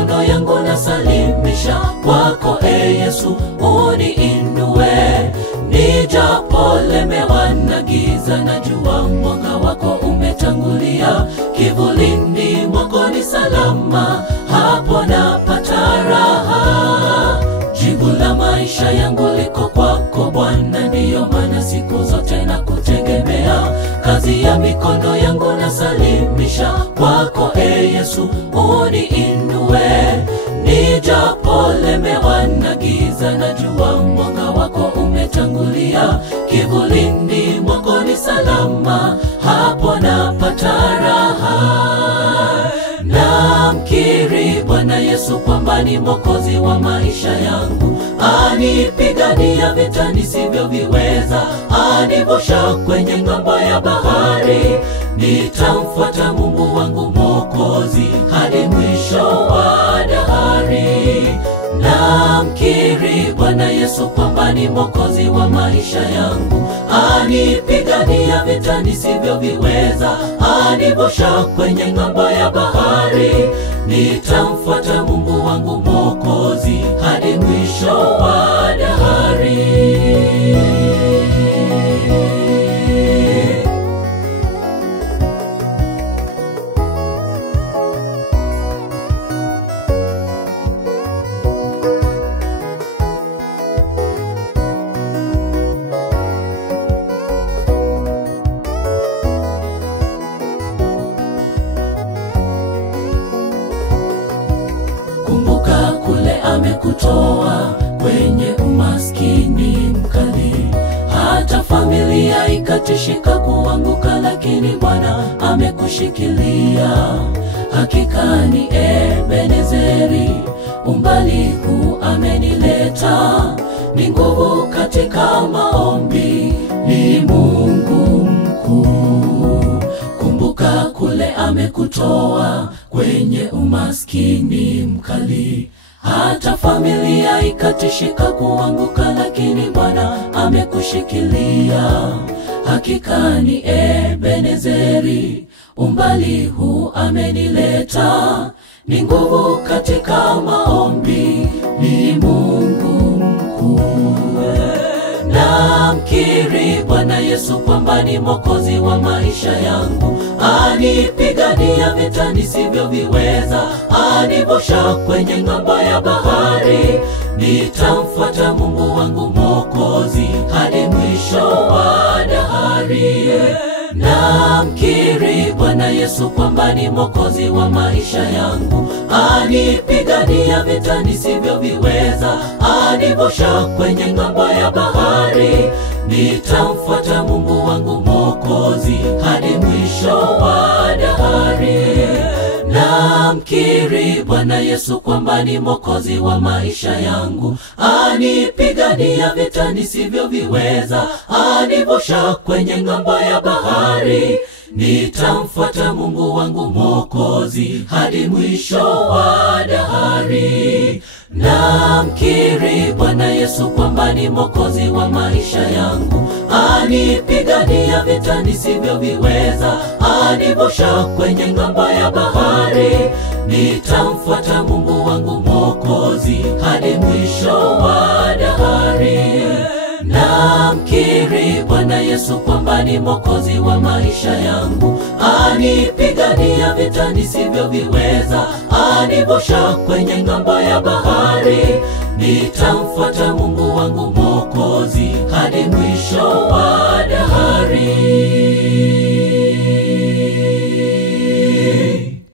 mikono yangu nasalimisha kwako Yesu, uniinue. Nijapolemewa na giza, najua mwanga wako umetangulia. Kivulini mwako ni salama, hapo napata raha. Jibu la maisha yangu liko kwako Bwana, ndiyo maana siku zote nakutegemea. Kazi ya mikono yangu nasalimisha kwako Yesu, uniinue. Nijapolemewa na giza, najua mwanga wako umetangulia. Kivulini mwako ni salama, hapo napata raha. Namkiri Bwana Yesu kwamba ni Mwokozi wa maisha yangu. Anipigania vita nisivyoviweza, anivusha kwenye ng'ambo ya bahari. Nitamfuata Mungu wangu Mwokozi hadi mwisho wa dahari. Namkiri Bwana Yesu kwamba ni Mwokozi wa maisha yangu. Anipigania vita nisivyoviweza, anivusha kwenye ng'ambo ya bahari. Nitamfuata Mungu wangu Mwokozi hadi mwisho wa dahari. Kumbuka kule amekutoa kwenye umaskini mkali, hata familia ikatishika kuanguka, lakini Bwana amekushikilia. Hakika ni Ebenezeri, umbali huu amenileta. Ni nguvu katika maombi, ni Mungu mkuu. Kumbuka kule amekutoa kwenye umaskini mkali, hata familia ikatishika kuanguka, lakini Bwana amekushikilia. Hakika ni Ebenezeri, umbali huu amenileta. Ni nguvu katika maombi, ni Mungu mkuu. Namkiri Bwana Yesu kwamba ni Mwokozi wa maisha yangu. Anipigania vita nisivyoviweza, anivusha kwenye ng'ambo ya bahari. Nitamfuata Mungu wangu Mwokozi hadi mwisho wa dahari. Namkiri Bwana Yesu kwamba ni Mwokozi wa maisha yangu. Anipigania vita nisivyoviweza, anivusha kwenye ng'ambo ya bahari. Nitamfuata Mungu wangu Mwokozi hadi mwisho wa dahari. Namkiri Bwana Yesu kwamba ni Mwokozi wa maisha yangu. Anipigania vita nisivyoviweza, anivusha kwenye ng'ambo ya bahari. Nitamfuata Mungu wangu Mwokozi hadi mwisho wa dahari. Namkiri Bwana Yesu kwamba ni Mwokozi wa maisha yangu. Anipigania vita nisivyoviweza, anivusha kwenye ng'ambo ya bahari. Nitamfuata Mungu wangu Mwokozi hadi mwisho wa dahari. Namkiri Bwana Yesu kwamba ni Mwokozi wa maisha yangu. Anipigania vita nisivyoviweza, anivusha kwenye ng'ambo ya bahari. Nitamfuata Mungu wangu Mwokozi hadi mwisho wa dahari.